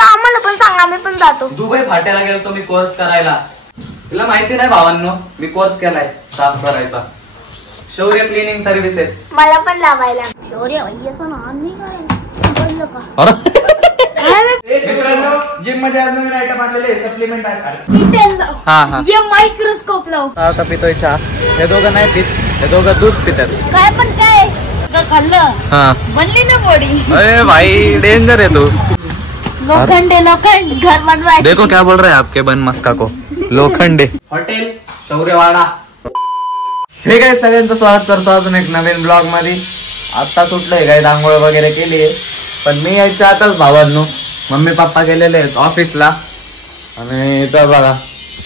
जरा आम्हाला पण सांगा, मी पण जातो. दुबई फाट्याला गेलो तो मी कोर्स करायला. तुला माहिती नाही भावांनो, मी कोर्स केलाय साफ करायचा. शौर्य क्लिनिंग सर्व्हिसेस. मला पण लावायला. शौर्य भैयाचं नाव नाही काय बोललो का? जिम मध्ये आज नवीन आयटम आणलेले सप्लिमेंट आहे. हा ये मायक्रोस्कोप लाव. आता पितोय चहा. हे दोघं नाही पित, हे दोघं दूध पितात. काय पण काय खाल्लं बनली ना बॉडी. अरे भाई डेंजर है तू. लोखंडे लोखंड घर बनवायचे. देखो क्या बोल रहे हैं आपके बन मस्का को. लोखंडे हॉटेल शौर्यवाडा. हे काय सगळ्यांचं स्वागत करतो अजून एक नवीन ब्लॉग मध्ये. आता सुटलोय काय, आंघोळ वगैरे केली आहे, पण मी यायच्या आताच भावांनो मम्मी पप्पा गेलेले आहेत ऑफिसला. आणि इथं बघा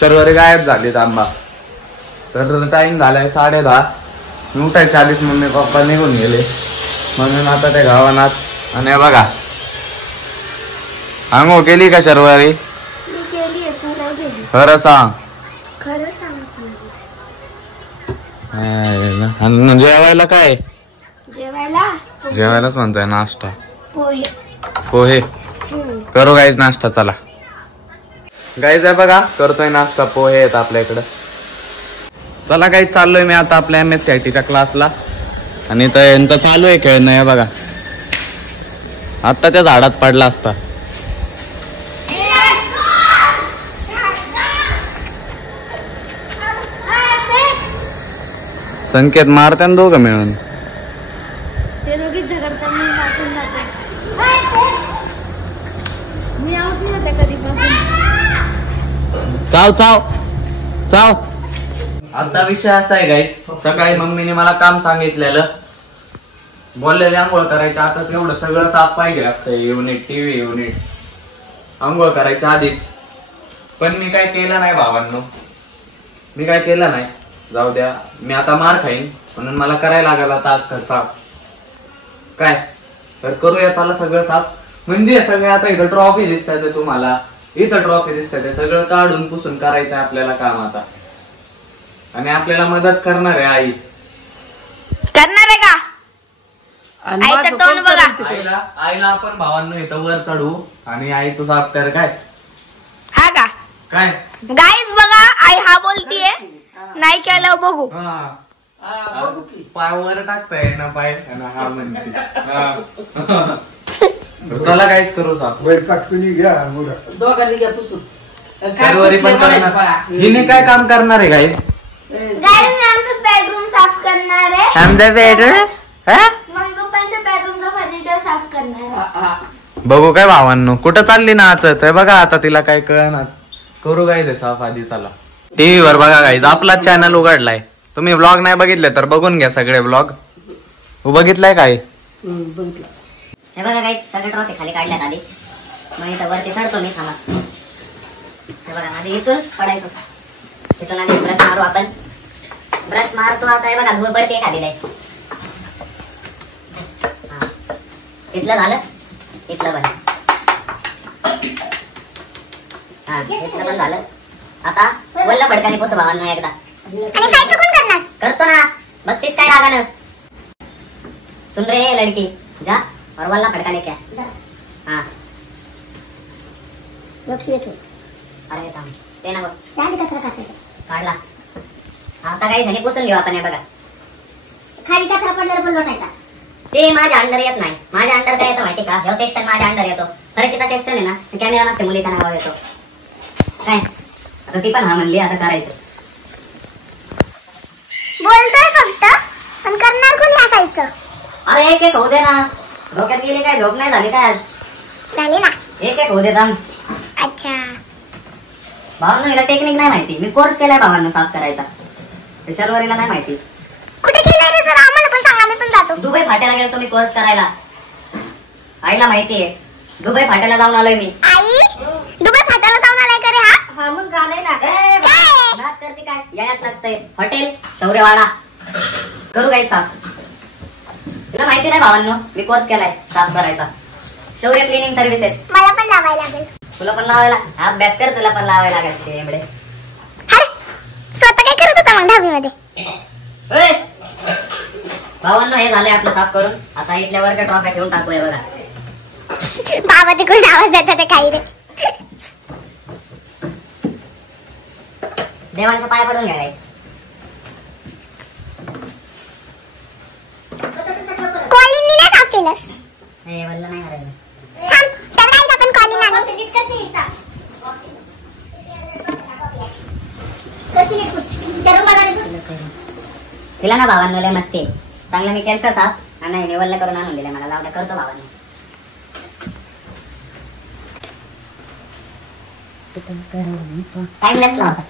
सर्व गायब झालीत आंबा. तर टाइम झालाय 10:30. मी उठायच्या आधीच मम्मी पप्पा निघून गेले, म्हणून आता ते गावानात. आणि बघा आंघोळ केली का शर्वरी? खरं सांग. खरं सांग. जेवायला काय? जेवायलाच म्हणतोय नाश्ता. पोहे करू गाईज नाश्ता. चला गाईज आहे बघा करतोय नाश्ता. पोहे आहेत आपल्या इकडं. चला गाईज चाललोय मी आता आपल्या MSCITच्या क्लासला. आणि तर यांचं चालू आहे खेळणं. आहे बघा आता त्या झाडात पडला असता. संकेत मारते ना दोघं मिळून. ते दोघीच झगडतात. मी आउट नाही होते कधीपासून. चाव चाव चाव. आता विषय असा आहे गाईज, सकाळी मम्मीने मला काम सांगितलेलं, बोललेले आंघोळ करायच्या आताच एवढं सगळं साफ पाहिजे आपलं. युनिट टीव्ही युनिट आंघोळ करायच्या आधीच. पण मी काय केलं नाही भावांनो, मी काय केलं नाही. जाऊ द्या, मी आता मार खाईन म्हणून मला करायला लागेल आता अख्खं साफ. काय तर करूया त्याला सगळं साफ. म्हणजे सगळे आता इथं ट्रॉफी दिसतात तुम्हाला, इथं ट्रॉफी दिसतात, सगळं काढून पुसून करायचं आपल्याला काम आता. आणि आपल्याला मदत करणार आहे आई. करणार आहे का? आईचं तोंड बघा. आईला आपण भावांनो इथं वर चढवू आणि आई तू साफ कर. काय हा का? काय गाईज बघा, आई हा बोलतीये नाही केलं बघू. पायावर टाकताय ना पाय हा म्हणते. चला काहीच करू साफ. दोघांनी घ्या पुसून. सर्वरी पण करणार. हिने काय काम करणार आहे गाई? गाईज आमचं बेडरूम साफ करणार आहे. आमचं बेडरूम मम्मी पप्पांच्या बेडरूमचं फर्निचर साफ करणार आहे. बघू काय भावांनो कुठं चालली ना आचत. बघा आता तिला काय कळणार. करू गाईज साफ आधी. चला टीव्ही वर बघा गाईज आपला चॅनल उघडलाय. तुम्ही ब्लॉग नाही बघितले तर बघून घ्या सगळे ब्लॉग. बघितलाय काय? बघितलं. हे बघा गाईज सगळे ट्रॉफी खाली काढल्यात आधी. मग इथं वरती चढतो मी. थांबा. हे बघा आधी इथून पडायचो. इथून आधी ब्रश मारू आपण. ब्रश मारतो आता. हे बघा धूळ पडते खाली. इथलं झालं. इथलं पण हा इथलं पण झालं. आता वल्ल फडकाने पोसू भावांना एकदा. करतो ना. बघतीस काय रागानं. सुन रे लड़की जा और वल्ला फड़का लेके आ. हाँ अरे थांब ते ना बघ काढला. आता काही झाली पुसून घेऊ आपण. हे बघा खाली कचरा पडल्यावर पण लोटायचा. ते माझ्या अंडर येत नाही. माझ्या अंडर काय येतं माहिती का? हे सेक्शन माझ्या अंडर येतो. फरशीचा सेक्शन आहे ना, कॅमेरा मागच्या मुलीच्या नावावर येतो. काय आता ती पण हा म्हणली आता करायचं. बोलतोय फक्त पण करणार कोणी असायचं. अरे एक एक होऊ दे ना. डोक्यात गेली काय? झोप नाही झाली काय आज? झाली ना. एक एक होऊ दे थांब. अच्छा भावांनो हिला टेक्निक नाही माहिती. मी कोर्स केलाय भावांनो साफ करायचा. शर्वरीला नाही माहिती. कुठे केलाय रे? जरा आम्हाला पण सांगा, मी पण जातो. दुबई फाट्याला गेलो मी कोर्स करायला. आईला माहितीये. दुबई फाट्याला जाऊन आलोय मी. आई दुबई फाट्याला जाऊन आलाय का रे? हा मग गाणे ना. नाच करते काय? यायच लागतंय. हॉटेल शौर्यवाडा. करू काय साफ? तुला माहिती नाही भावांनो मी कोर्स केलाय साफ करायचा. शौर्य क्लिनिंग सर्व्हिसेस. मला पण लावायला लागेल. तुला पण लावायला. अभ्यास कर. तुला पण लावायला लागेल. शेंबडे स्वतः काय करत होता मग 10वी मध्ये? भावांनो हे झालंय आपलं साफ करून. आता इथल्या वरच्या ट्रॉफ्या ठेवून टाकूया बघा. बाबा तिकडून आवाज येतात ते काही रे. देवांच्या पाया पडून घ्या guys. कॉलिंगनी नाही साफ केलंस. हे वल्ल नाही करायचं. थांब तर गाईज आपण कॉलिंग आणू. तिला ना भावांनो लय मस्ती चांगलं मी केलं साफ आणि निवडलं करून आणून दिलं मला लावलं करतो भावांनी. टाइम लेफ्ट लावता.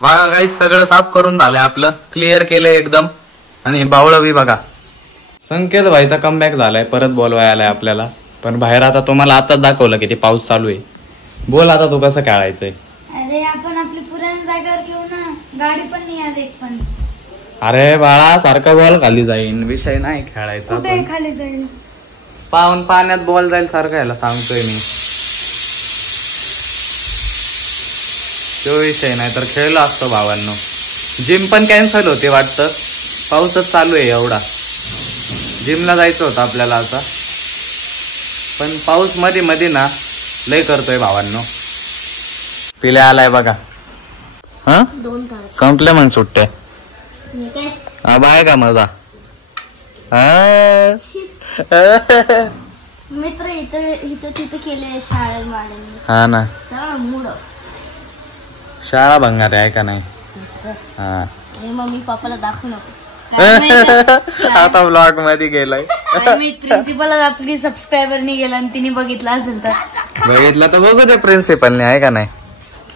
बघा काही सगळं साफ करून झालंय आपलं, क्लिअर केलंय एकदम. आणि बावळवी बघा, संकेत भाईचा कमबॅक झालाय, परत बोलवाय आलाय आपल्याला. पण बाहेर आता तुम्हाला आताच दाखवलं की ते पाऊस चालू आहे. बोल आता तू कसं खेळायचंय. अरे आपण आपली पुराण जागेवर घेऊ ना, गाडी पण नाही आज एक पण. अरे बाळा सारखा बॉल खाली जाईन, विषय नाही खेळायचा. कुठे खाली जाईल? पाण्यात बॉल जाईल सारखं, याला सांगतोय मी. तो विषय नाही तर खेळलो असतो भावांनो. जिम पण कॅन्सल होते वाटतं, पाऊसच चालू आहे एवढा. जिमला जायचं होतं आपल्याला आता, पण पाऊस मध्ये मध्ये ना लय करतोय भावांनो. पिल्या आलाय बघा. हा 2 तास संपल्या मग सुट्ट्या. मी काय आबा आहे का मजा. मित्र इथं तिथं केले शाळेत माडणी. हा ना, सगळं मूड शाळा भंगार आहे का नाही. हा मम्मी पप्पाला दाखवू नको. आता ब्लॉग मध्ये गेलाय. प्रिन्सिपल आपली सबस्क्रायबरनी गेला आणि तिने बघितला असेल तर बघितलं तर बघू दे प्रिन्सिपलने, आहे का नाही.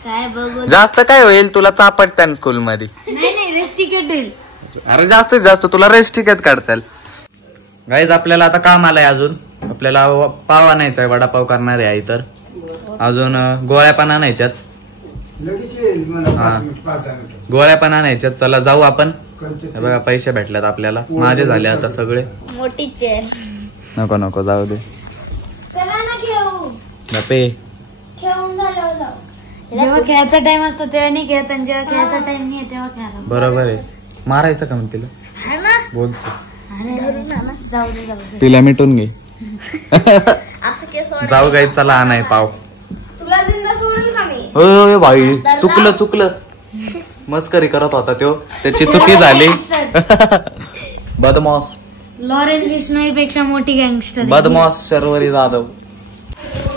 काय बघू जास्त काय होईल तुला चापटत्या स्कूल मध्ये. नाही रेस्ट तिकीट देईल. अरे जास्तीत जास्त तुला रेस्ट तिकीट काढताल. गाईज आपल्याला आता काम आलंय अजून. आपल्याला पाव आणायचा आहे, वडापाव करणार आहे तर. अजून गोळ्या पण आणायच्यात. गोळ्या पण आणायच्यात. चला जाऊ आपण. बघा पैसे भेटल्यात आपल्याला, माझे झाले आता सगळे. मोठी चेन. नको नको जाऊ दे. चला ना घेऊ. बापे खेळून झाल्यावर जाऊ. जेव्हा खेळायचा टाइम असतो तेव्हा नाही खेळत, आणि जेव्हा खेळायचा टाइम नाही तेव्हा खेळायला. बरोबर आहे. मारायचं का मग तिला. हा ना. बोलतो जाऊ दे. तिला मिटून घे. असं केस जाऊ गाई चला आणाय पाव. तुला जिंदा सोडेल का मी. होय भाई चुकलं. मस्करी करत होता त्यो, त्याची चुकी झाली. बदमाश लॉरेन्स बिश्नोईपेक्षा मोठी गँगस्टर. बदमाश शर्वरी जाधव.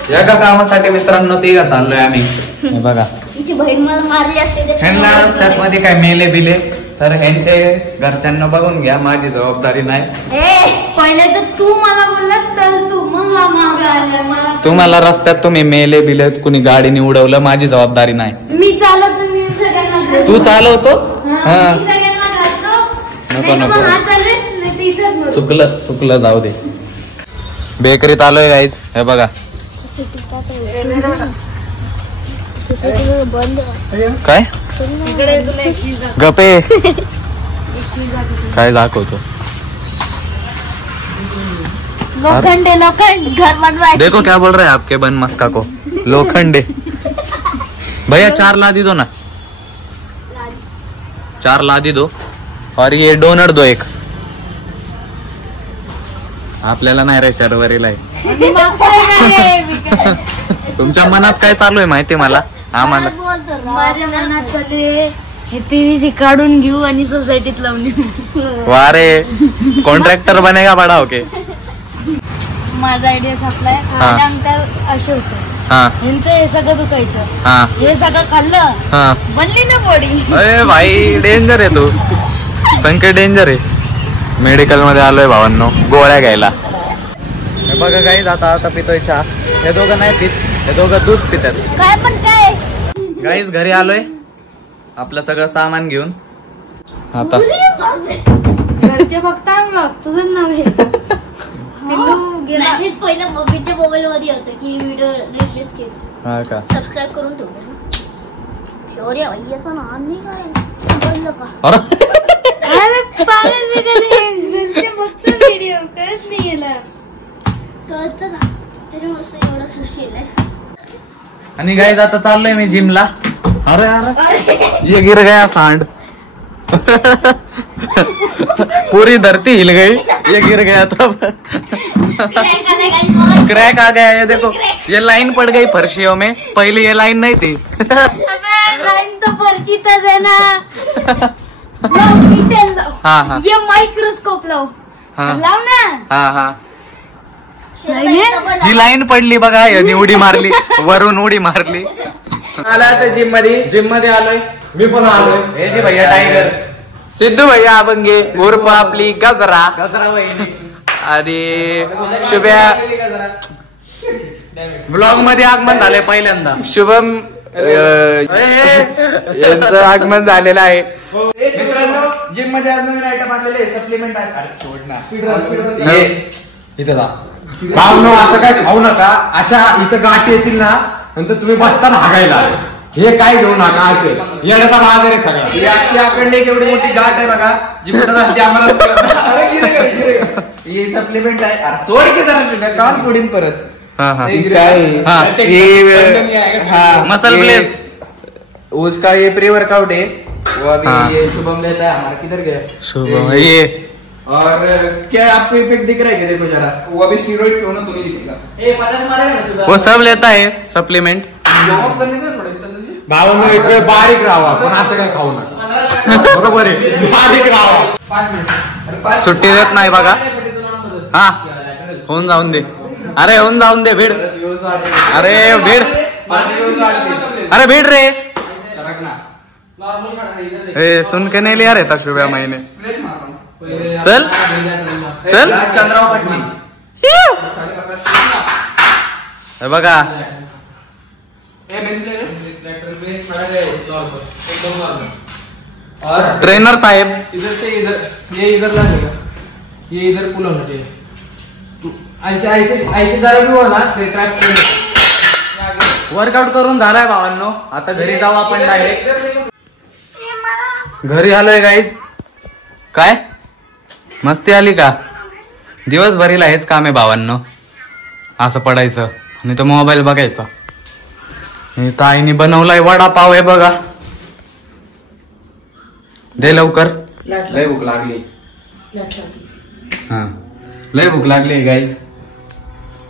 एका कामासाठी मित्रांनो तिघा चाललोय आम्ही. हे बघा तिची बहीण मला मारली असते. ह्यांना रस्त्यात मध्ये काय मेले बिले तर ह्यांचे घरच्यांना बघून घ्या, माझी जबाबदारी नाही. पहिले तर तू मला बोललास तर तू मग मागे आलाय मला. तुम्हाला रस्त्यात तुम्ही मेले बिले, कुणी गाडीने उडवलं, माझी जबाबदारी नाही. मी चालत मी सगळ्यांना तू चालवतो. हा मी सगळ्यांना घालतो. नको नाही तर नको मग हा चालेल, नाही तर इथंच मरू. चुकलं जाऊ दे. बेकरीत आलोय गाईज. हे बघा काय गपे काय दाखवतो. लोखंड घर बनवायचे. देखो क्या बोल रहे हैं आपके बन मस्का को. लोखंडे भैया 4 लादी दो ना. 4 लादी दो और ये डोनट दो एक. आपल्याला नाही रे शर्वरीला आहे. तुमच्या मनात काय चालू आहे माहिती मला. आम्हाला माझ्या मनात चालू हे पीव्हीसी काढून घेऊ आणि सोसायटीत लावून देऊ. वारे कॉन्ट्रॅक्टर बनेगा बडा होके. माझा आयडिया छापलाय. माझ्या अंकल असे होते. यांचं हे सगळं दुखायचं. हे सगळं खाल्लं बनली ना बॉडी. अरे भाई डेंजर आहे तू. संकेत डेंजर आहे. मेडिकल मध्ये आलोय भावांनो गोळ्या घ्यायला. हे बघा गाईज आता पितोय चहा. हे दोघं नाही पित, हे दोघं दूध पितात. काय पण काय गाईज घरी आलोय आपलं सगळं सामान घेऊन. आता घरचे बघता तुझं नव्हे. पहिलं मम्मीच्या मोबाईल मध्ये होतं की व्हिडिओ रिलीज केली. हा का सबस्क्राईब करून ठेवलं. शौर्य भैयाचं नाव नाही काय बोललं का अरे पागल घरचे फक्त व्हिडिओ कळत नाही याला. कळतं ना त्याच्यामुळे एवढं सुशील आहे. आणि गाईज आता चाललोय मी जिमला. अरे अरे ये गिर गया सांड. पूरी धरती हिल गई, ये गिर गया तब. क्रैक आ गया. ये देखो ये लाइन पड़ गई फर्शियों में, पहले ये लाइन नहीं थी. लाइन तो परिचितच आहे ना. डिटेल लाव. हाँ हाँ ये मायक्रोस्कोप लाव. हाँ. लाव ना. हाँ हाँ ही लाईन पडली बघा. यांनी उडी मारली वरून, उडी मारली. आला आता जिम मध्ये आलोय. मी पण आलोय. हे जी भैया टायगर, सिद्धू भैया अभंगे उर्फ आपली गजरा आणि शुभ्या. ब्लॉग मध्ये आगमन झालंय पहिल्यांदा. शुभम यांचं आगमन झालेलं आहे. जिम मध्ये आज नवीन आयटम आलेले सप्लिमेंट आहे. इथं जा भावनो, असं काय खाऊ नका. अशा इथं गाठी येतील ना, नंतर तुम्ही बसताना हागायला. हे काय घेऊ नका. असे येण्याचा बाजार आहे सगळा. याकडे एवढी मोठी गाठ आहे बघा, जी कुठं असते आम्हाला. हे सप्लिमेंट आहे. सोड की जरा काल पुढील परत. मसल प्लेस उसका ये प्री वर्कआउट है. वो अभी ये शुभम लेता है हमारा. किधर गया शुभम? ये और क्या आपको इफेक्ट दिख रहा है? देखो जरा, वो अभी स्टीरॉइड पे हो ना, तो नहीं दिखेगा. वो सब लेता है सप्लीमेंट. भावांनो एक वेळ बारीक राहावा, पण असं काय खाऊ नका. बरोबर आहे, बारीक राहावा. सुट्टी देत नाही बघा. हा होऊन जाऊन दे. अरे होऊन जाऊन दे. भीड. अरे भीड. अरे भीड रे. ए सुन के नहीं लिया रहता शुभ्या महीने. चल चल बघा. ट्रेनर साहेब इधर से इधर, ये इधर लगेगा, ये इधर पुल होना चाहिए. ऐसे ऐसे ऐसे जरा भी हो ना, वर्कआउट करून झालाय भावांनो. आता घरी जाऊ आपण डायरेक्ट. घरी आलोय गाईज. काय मस्ती आली का? दिवसभरीला हेच काम आहे भावांनो. असं पडायचं आणि तो मोबाईल बघायचा. ताईने बनवलाय वडापाव आहे बघा. दे लवकर, लय भूक लागली. हा लय भूक लागली गाईज.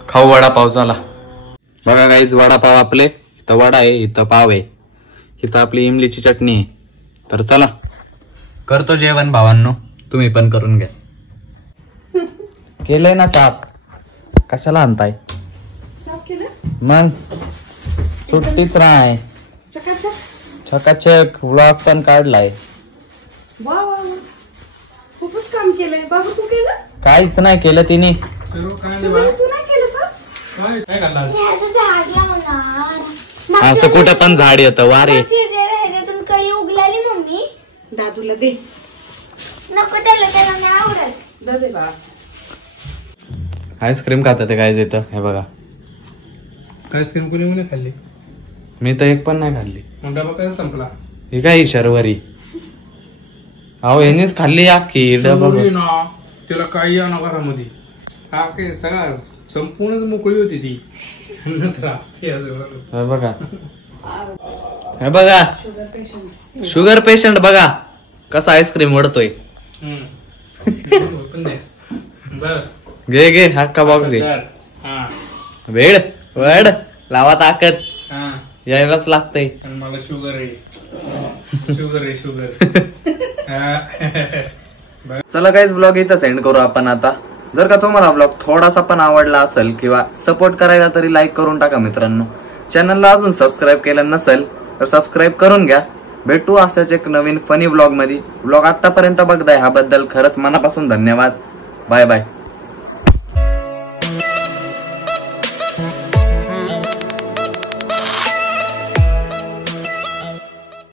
खाऊ वडापाव चला. बघा गाईज वडापाव आपले. इथं वडा आहे, इथं पाव आहे, इथं आपली इमलीची चटणी आहे. तर चला करतो जेवण भावांनो. तुम्ही पण करून घ्या. केलंय ना साफ, कशाला आणताय? मग सुट्टीच राय. चकाचक व्लॉग पण काढलाय. खूपच काम केलंय बाबा. तू केलं? काहीच नाही केलं तिने. तू नाही केलं सर? असं कुठं पण झाड येतं वारे. ह्याच्यातून कळी उगलाली मम्मी. दादूला दे. नको त्याला, त्याला नाही आवडत. दे बा. आईस्क्रीम खातात ते काय येतं. हे बघा आईस्क्रीम कोणी कोणी खाल्ली? मी तर एक पण नाही खाल्ली. डबा कसा संपला? हे काय शर्वरी. अहो यांनीच खाल्ली अख्खी डबा. ना त्याला काही आणा घरामध्ये. हा काय सगळा संपूर्णच मोकळी होती ती. हे बघा, हे बघा शुगर पेशंट बघा कसा आईस्क्रीम वडतोय. घे घे हक्का बॉक्स घे. वेळ वड लावा ताकद. यायलाच लागतंय. मला शुगर आहे, शुगर आहे, शुगर. चला गाईज ब्लॉग इथंच एंड करू आपण आता. जर का तुम्हाला ब्लॉग थोडासा पण आवडला असेल किंवा सपोर्ट करायला तरी लाईक करून टाका मित्रांनो. चॅनलला अजून सबस्क्राईब केलं नसेल तर सबस्क्राईब करून घ्या. भेटू असाच एक नवीन फनी ब्लॉग मध्ये. ब्लॉग आतापर्यंत बघताय ह्याबद्दल खरंच मनापासून धन्यवाद. Bye bye.